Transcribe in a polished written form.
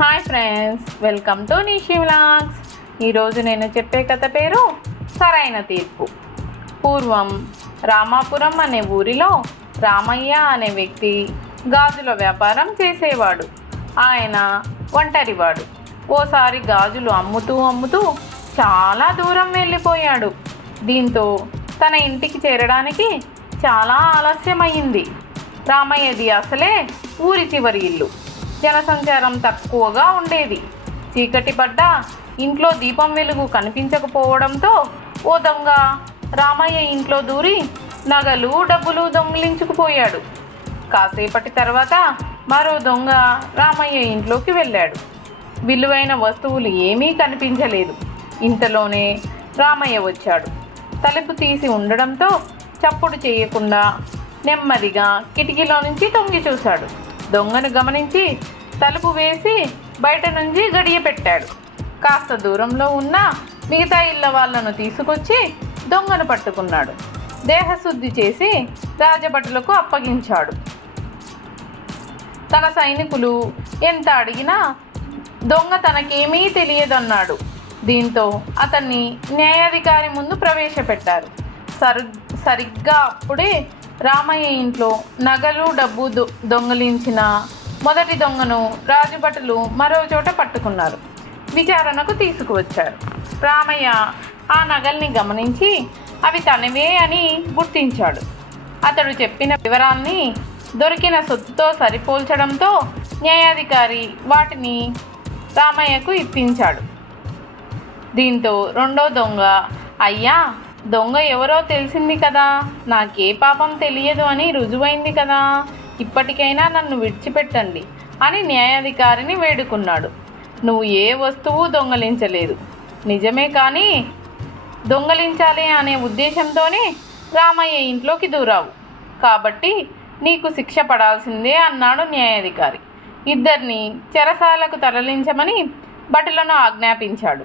Hi friends, welcome to Nishi vlogs. ఈరోజు నేను చెప్పే కథ పేరు సరైన తీర్పు. పూర్వం రామాపురం అనే ఊరిలో రామయ్య అనే వ్యక్తి గాజుల వ్యాపారం చేసేవాడు. ఆయన ఒంటరివాడు. ఓసారి గాజులు అమ్ముతూ చాలా దూరం వెళ్ళిపోయాడు. దీంతో తన ఇంటికి చేరడానికి చాలా ఆలస్యమైంది. రామయ్యది అసలే ఊరి చివరి ఇల్లు. జనసంచారం తక్కువగా ఉండేది. చీకటి పడ్డ ఇంట్లో దీపం వెలుగు కనిపించకపోవడంతో ఓ దొంగ రామయ్య ఇంట్లో దూరి నగలు డబ్బులు దొంగిలించుకుపోయాడు. కాసేపటి తర్వాత మరో దొంగ రామయ్య ఇంట్లోకి వెళ్ళాడు. విలువైన వస్తువులు ఏమీ కనిపించలేదు. ఇంతలోనే రామయ్య వచ్చాడు. తలుపు తీసి ఉండడంతో చప్పుడు చేయకుండా నెమ్మదిగా కిటికీలో నుంచి తొంగి చూశాడు. దొంగను గమనించి తలుపు వేసి బయట నుంచి గడియ పెట్టాడు. కాస్త దూరంలో ఉన్న మిగతా ఇళ్ళ వాళ్ళను తీసుకొచ్చి దొంగను పట్టుకున్నాడు. దేహశుద్ధి చేసి రాజభటులకు అప్పగించాడు. తన సైనికులు ఎంత అడిగినా దొంగ తనకేమీ తెలియదన్నాడు. దీంతో అతన్ని న్యాయాధికారి ముందు ప్రవేశపెట్టారు. సరిగ్గా అప్పుడే రామయ్య ఇంట్లో నగలు డబ్బు దొంగిలించిన మొదటి దొంగను రాజభటులు మరో చోట పట్టుకున్నారు. విచారణకు తీసుకువచ్చారు. రామయ్య ఆ నగల్ని గమనించి అవి తనవే అని గుర్తించాడు. అతడు చెప్పిన వివరాల్ని దొరికిన సొత్తుతో సరిపోల్చడంతో న్యాయాధికారి వాటిని రామయ్యకు ఇప్పించాడు. దీంతో రెండో దొంగ, అయ్యా, దొంగ ఎవరో తెలిసింది కదా, నాకే పాపం తెలియదు అని రుజువైంది కదా, ఇప్పటికైనా నన్ను విడిచిపెట్టండి అని న్యాయాధికారిని వేడుకున్నాడు. నువ్వు ఏ వస్తువు దొంగలించలేదు, నిజమే, కానీ దొంగలించాలి అనే ఉద్దేశంతోనే రామయ్య ఇంట్లోకి దూరావు, కాబట్టి నీకు శిక్ష పడాల్సిందే అన్నాడు న్యాయాధికారి. ఇద్దరిని చెరసాలకు తరలించమని భటులను ఆజ్ఞాపించాడు.